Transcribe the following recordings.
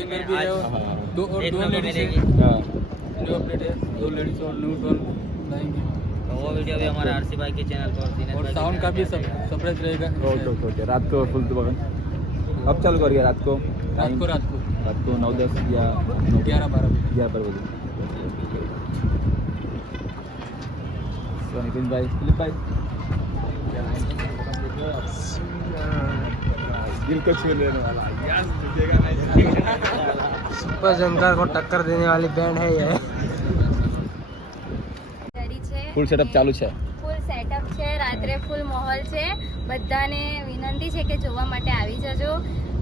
Singer भी है और दो लेडीज है जो अपडेट है, 2 लेडीज और न्यू टोन लाएंगे। तो वो वीडियो भी हमारे आरसी भाई के चैनल पर और साउंड का भी सरप्राइज रहेगा। ओके रात को फुल तो बघा अब चालू करूँगा रात को 9-10 या 11-12 बजे। नितिन भाई, फिलिप भाई, दिल को छू लेने वाला सुपर जंकर को टक्कर देने वाली बैंड है ये। ફૂલ સેટઅપ ચાલુ છે, ફૂલ સેટઅપ છે, રાત્રે ફૂલ માહોલ છે। બધાને વિનંતી છે કે જોવા માટે આવી જજો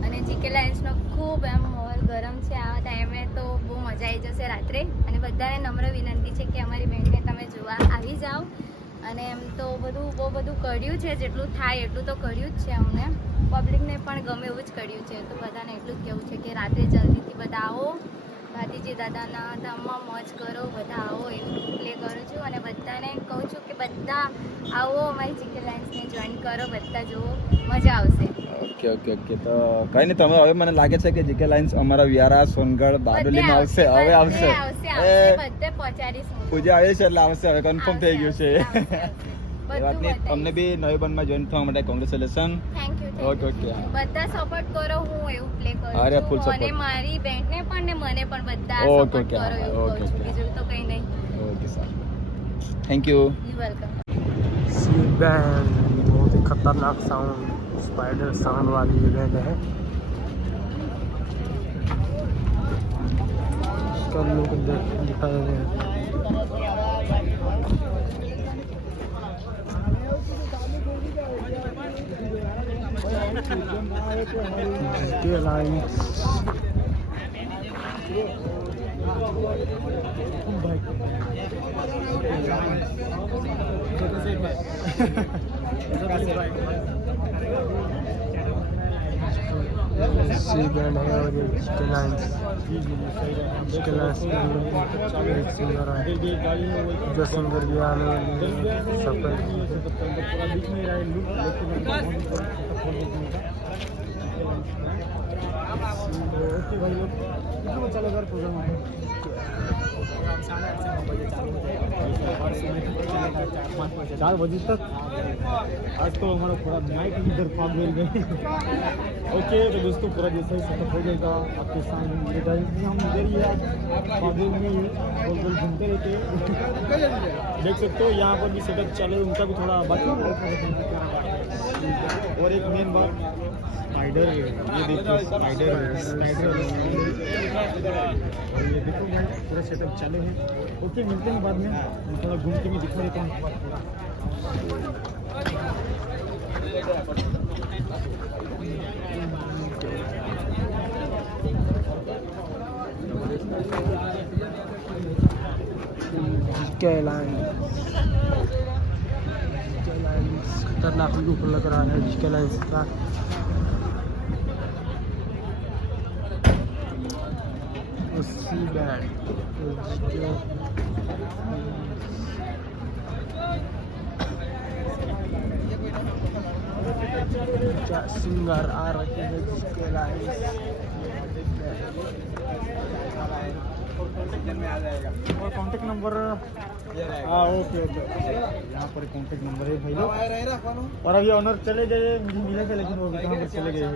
અને જીકે લાયન્સનો ખૂબ એમ માહોલ ગરમ છે આ ટાઈમે, તો બહુ મજા આવી જશે રાત્રે। અને બધાને નમ્ર વિનંતી છે કે અમારી બેન્ડને તમે જોવા આવી જાઓ। અને એમ તો બહુ બધું કર્યું છે, જેટલું થાય એટલું તો કર્યું જ છે અમને, પબ્લિકને પણ ગમે એવું જ કર્યું છે। તો બધાને એટલું જ કહેવું છે કે રાત્રે જલ્દીથી બધા આવો, ગાંધીજી દાદાના ધામમાં મોજ કરો, બધા આવો એવું પ્લે કરું છું। અને બધાને કહું છું કે બધા આવો, અમારી જીકે લાયન્સને જોઈન કરો, બધા જુઓ, મજા આવશે। ઓકે તો કઈ નહીં, તમે હવે મને લાગે છે કે જીકે લાઇન્સ અમારા વિયારા, સોનગઢ, બારડોલીમાં આવશે, હવે આવશે બધે પહોંચાડીશું। પૂજા આવે છે એટલે આવશે, હવે કન્ફર્મ થઈ ગયું છે। એ વાતની તમને બી નવી બંધમાં જોઈન થવા માટે કોંગ્રેચ્યુલેશન। થેન્ક યુ ઓકે બધા સપોર્ટ કરો, હું એવું પ્લે કરું અરે ફૂલ છું, અને સપોર્ટ, મારી બેન્ડને પણ ને મને પણ બધા ઓકે સપોર્ટ કરો એવું કહું છું, બીજું તો કંઈ નહીં। Okay sir, thank you. You welcome. C band बहुत ही खतरनाक साउंड, स्पाइडर साउंड वाली ये बैंड है। इसका लुक दिखा रहे हैं। जीके लाइन्स सी बैंड है और ये जीके लाइन्स एक सिंगर है जो सिंगर भी आने वाली चार बजे तक आज तो हमारा पूरा नाइट इधर फाग मिल गए। ओके तो दोस्तों पूरा जैसा ही सेटअप हो जाएगा आपके सामने, हम इधर ही फागुल में गोल गोल घूमते रहते हैं। देख सकते हो यहाँ पर भी सेटअप चालू है, उनका भी थोड़ा बाकी। और एक मेन बात, स्पाइडर, ये देखो स्पाइडर और ये देखो भाई पूरा सेटअप चालू है। ओके मिलते हैं बाद में, थोड़ा घूम के मैं दिखा देता हूँ। जीके लाइन्स खतरनाक लुक लग रहा है जीके लाइन्स का। सी बैंड क्या सिंगर आ रहे हैं जीके लाइन्स। और कॉन्टेक्ट नंबर, हाँ ओके यहाँ पर कॉन्टेक्ट नंबर है भाई लोग। और अभी ऑनर चले गए, मुझे मिले थे लेकिन वो कहाँ पर चले गए।